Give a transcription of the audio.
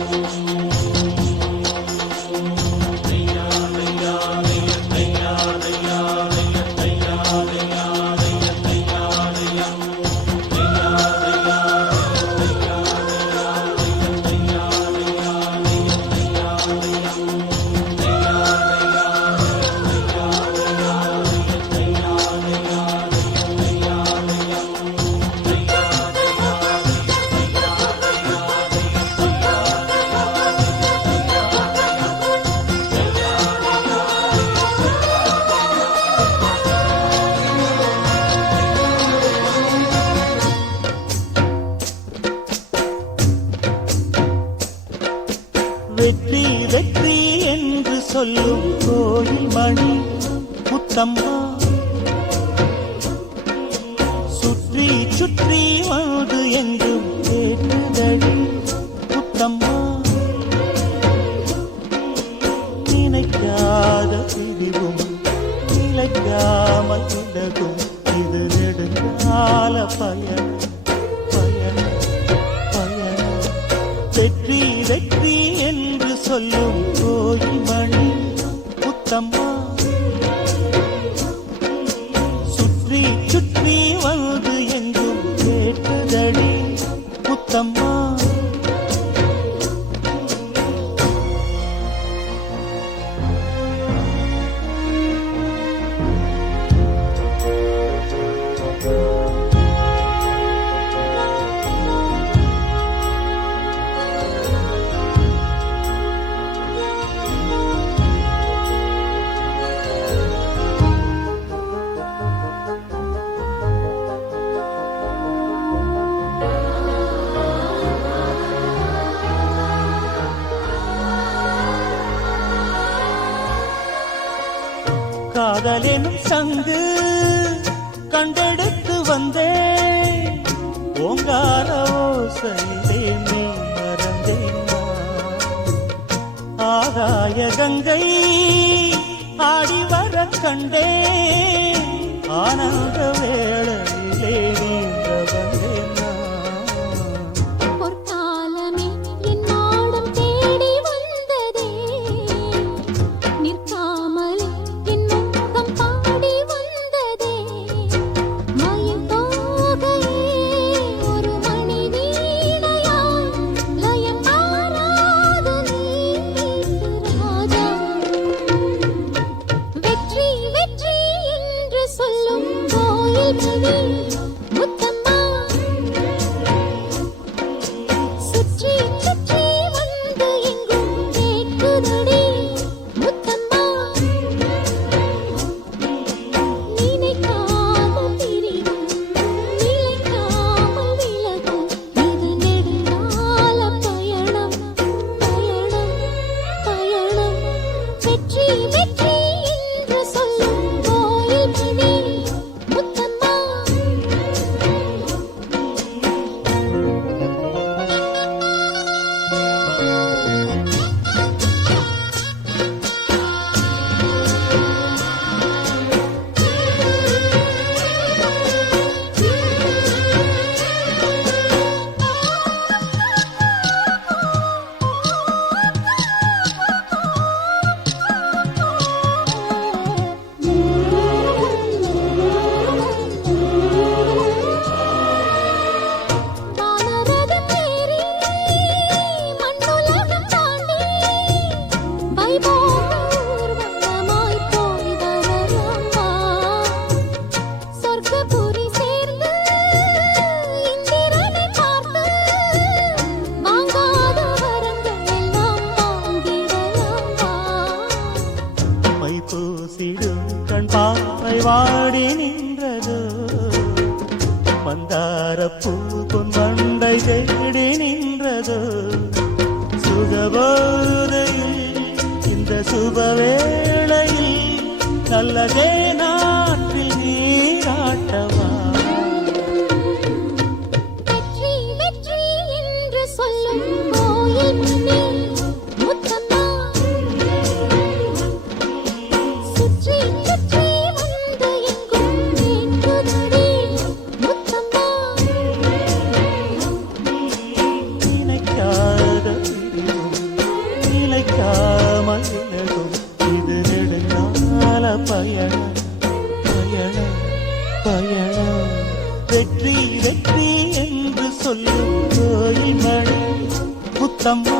வெற்றி கோயில் மணி முத்தம்மா. சுற்றி சுற்றி வந்து எங்கும் கேட்டுதடி முத்தம்மா. நினைக்காத பிரிவும் நிலைக்காமல் விலகும் இது நெடுங்கால பயன் பயன் பயன் வெற்றி வெற்றி என்று சொல்லும் முத்தம்மா காதலெனும் சங்கு கண்டெடுத்து வந்தே ஓங்கார ஓசையிலே நீ மறந்தேன் நான். கங்கை ஆடி வர கண்டே ஆனந்த கோயில் வாடி நின்றதோ. மந்தார பூ பொன் மண்டை தேடி நின்றதோ. சுகபோதையில் இந்த சுபவேளையில் நல்லதே பயணம் வெற்றி வெற்றி என்று சொல்லும் கோயில் மணி முத்தம்மா